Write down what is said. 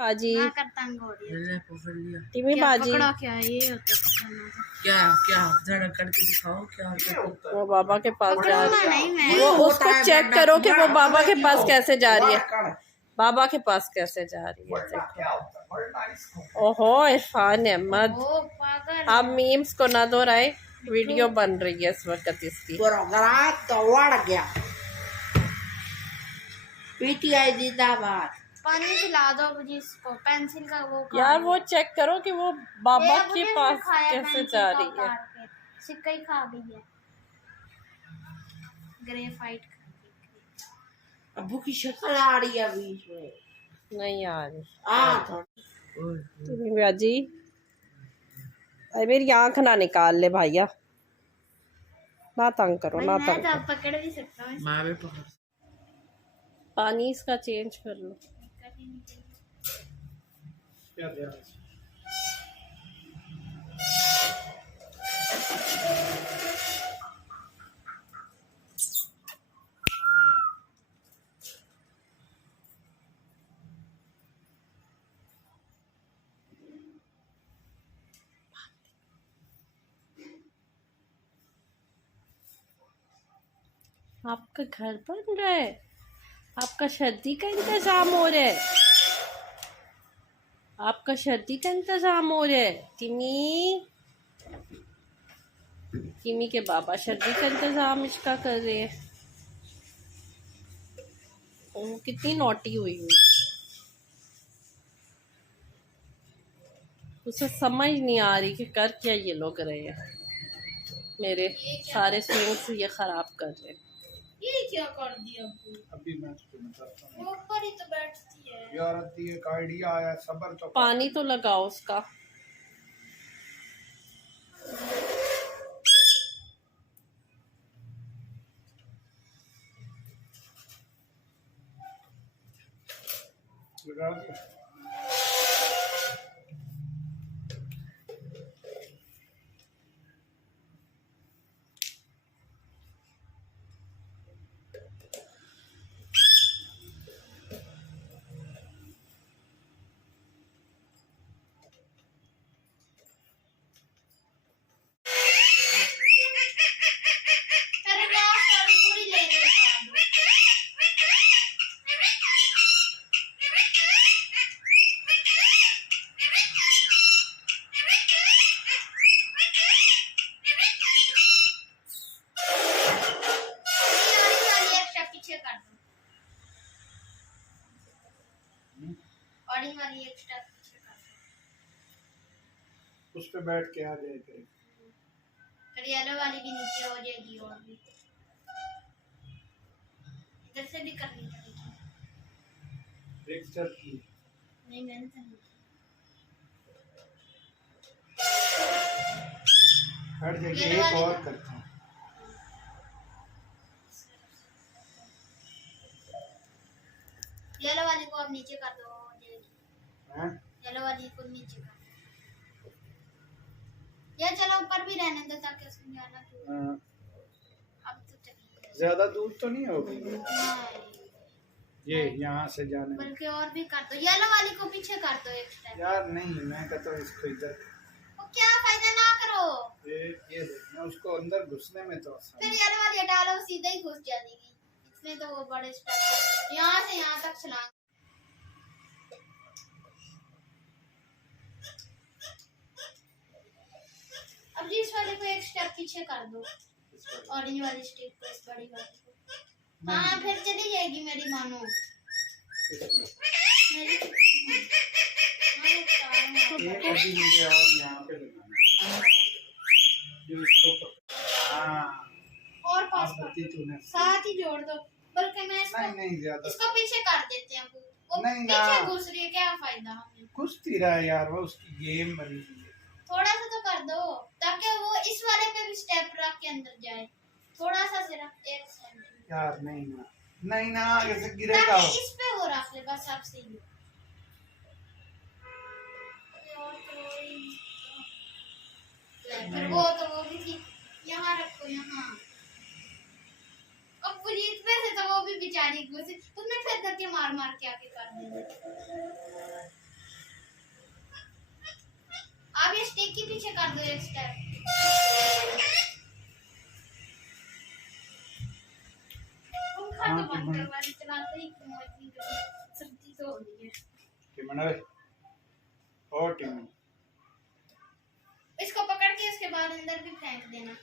बाजी कर तंग हो रही है। पकड़ लिया। टीवी क्या बाजी पकड़ा? क्या है ये होता है पकड़ना? तो क्या क्या जरा करके दिखाओ क्या होता है। वो बाबा के पास जा रही पकड़ूंगा नहीं मैं। वो उसको चेक करो कि वो बाबा के पास कैसे जा रही है। बाबा के पास कैसे जा रही है देखो। ओहो इरफान अहमद, ओ पागल। आप मीम्स को ना दोहराए, वीडियो बन रही है इस वक्त इसकी। दौड़ गया। पीटीआई जिंदाबाद। पानी पिला दो मुझे इसको। पेंसिल का वो खा यार वो लिया। चेक करो कि वो बाबा ये के मुझे पास खाया कैसे पेंसिल जा का रही है। उतार के। सिक्का ही खा गई है। ग्रेफाइट खा गई। अबू की शक्ल आ रही है बीच में। नहीं आ रही थोड़ी। टीवी बाजी। अरे मेरी आंख ना निकाल ले भाइया, ना तंग करो ना मैं तंग तो करो। पकड़ भी सकता हूँ। मैं भी पकड़। पानी इसका चेंज कर लो। क्या दिया? आपका घर बन रहा है, आपका शादी का इंतजाम हो रहा है, आपका शादी का इंतजाम हो रहा है। टिमी टिमी के बाबा शादी का इंतजाम इसका कर रहे हैं। वो कितनी नोटी हुई हुई है, उसे समझ नहीं आ रही कि कर क्या ये लोग रहे हैं। मेरे सारे स्विंग्स ये खराब कर रहे हैं। ये क्या कर दिया? अभी मैं उसको बताता हूँ। वो ऊपर ही तो बैठती है यार एक आइडिया आया, सबर तो पानी तो लगाओ उसका। लगा दो। अरे लास्ट वाली पूरी ले ले एक्स्ट्रा पीछे कर दो। ऑरेंज वाली एक्स्ट्रा पीछे कर दो। उस पे बैठ के आ जाए करें। फिर येलो वाली भी नीचे हो जाएगी और भी। इधर से भी करनी पड़ेगी। एक स्टेप की नहीं मैंने तो नहीं। हट जाएगी। ये एक वाली और तो- करता हूँ। येलो वाली को अब नीचे कर दो हो जाएगी। हैं? येलो वाली को नीचे कर दो। ये चलो ऊपर भी रहने दो ताकि उसमें जाना क्यों। हाँ। अब तो चलिए। ज्यादा दूर तो नहीं होगी नहीं। ये यहाँ से जाने में। बल्कि और भी कर दो। येलो वाली को पीछे कर दो एक स्टेप। यार नहीं, मैं कहता हूँ इसको इधर। वो क्या फायदा ना करो। ये देखना, उसको अंदर घुसने में तो आसान। फिर येलो वाली हटा लो, सीधा ही घुस जाएगी। इसमें तो वो बड़े स्टेप यहाँ से यहाँ तक छलांग। अब जी इस वाले को एक स्टेप पीछे कर दो। ऑरेंज वाली स्टिक को इस बड़ी वाली को। हाँ फिर चली जाएगी मेरी मानो। मेरी एक अभी मुझे और यहाँ पे लगाना है। जो इसको हाँ और पास आप बत्ती तूने साथ ही जोड़ दो। बल्कि मैं नहीं ज्यादा इसको पीछे कर देते हैं। वो नहीं ना। पीछे घुस रही है, क्या फायदा हमें। घुसती रहा है यार, वो उसकी गेम बनी हुई है। थोड़ा सा तो कर दो ताकि वो इस वाले पे भी स्टेप रख के अंदर जाए। थोड़ा सा सिर्फ 1 सेंटीमीटर यार नहीं ना ऐसे गिरेगा वो। इस पे वो रख ले बस। अब सही है। फिर वो तो वो भी थी। यहाँ रखो यहाँ। अब पुनीत पे से तो वो भी बेचारी घुसी। तुमने फिर धक्के मार मार के आके कर दिया। एक स्टेप। पंखा तो बंद करवा रही, चलाते ही क्यों इतनी गर्मी, सर्दी तो हो रही है। टिमन ओए, ओ टिमन। इसको पकड़ के इसके बाद अंदर भी फेंक देना।